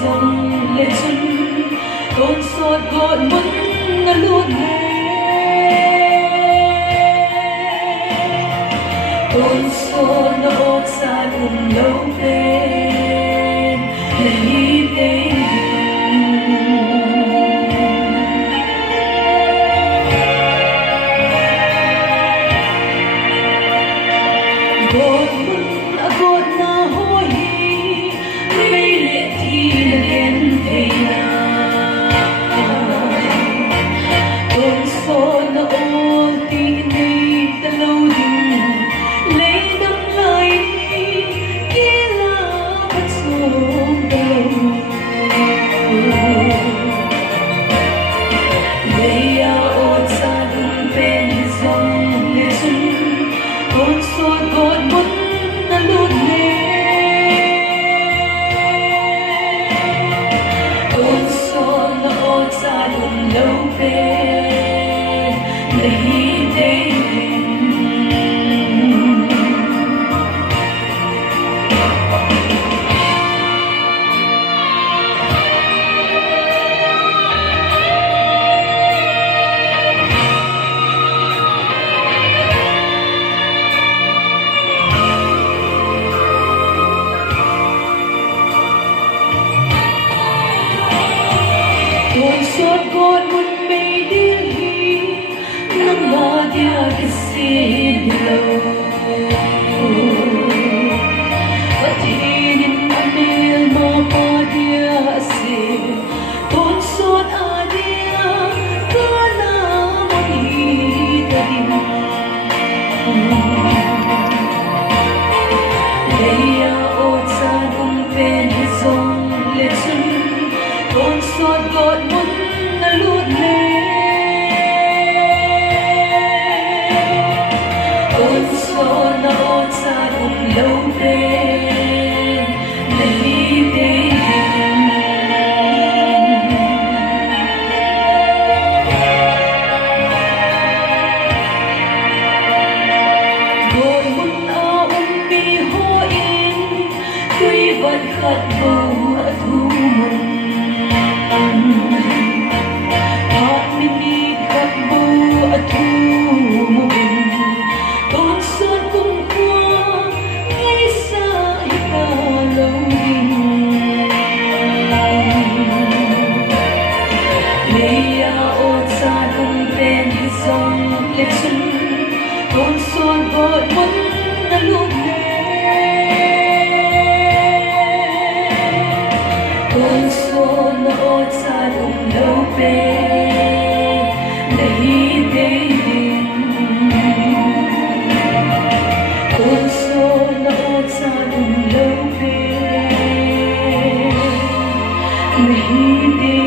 Vangam le Gotmun Lunngaineng na ot sa lâu bên Lunngaineng Gotmun agot na hoi may lệ thi na đen thầy na Tôn so na ot ti ni ta lâu đình lấy đâm lại kia là bắt xuống đầu lấy ot sa đừng bên dòng lệ xuân Tôn so Gotmun na lụt lệ Tôn so na ot sa đừng lâu bên Lunngaineng Tôn so Gotmun may dilhi nang madya kisin lâu Patinin anil mapadya asil Tôn so adya kana mahita din Leia ot sa dumpen hizong lechun Tôn so Gotmun na lụt lệ Tôn so na ot sa lâu bên Lunngaineng Gotmun mi hoin tuy vẫn khát bầu thu mừng Hạt minit khát bầu thu mừng Tôn son cùng qua ngay xa hita lâu đình Leia ot sa cùng bên dòng lệ xuân Tôn son Gotmun na lụt lệ Tôn so na ot sa lâu bên Lunngaineng Tôn so na ot sa lâu bên Lunngaineng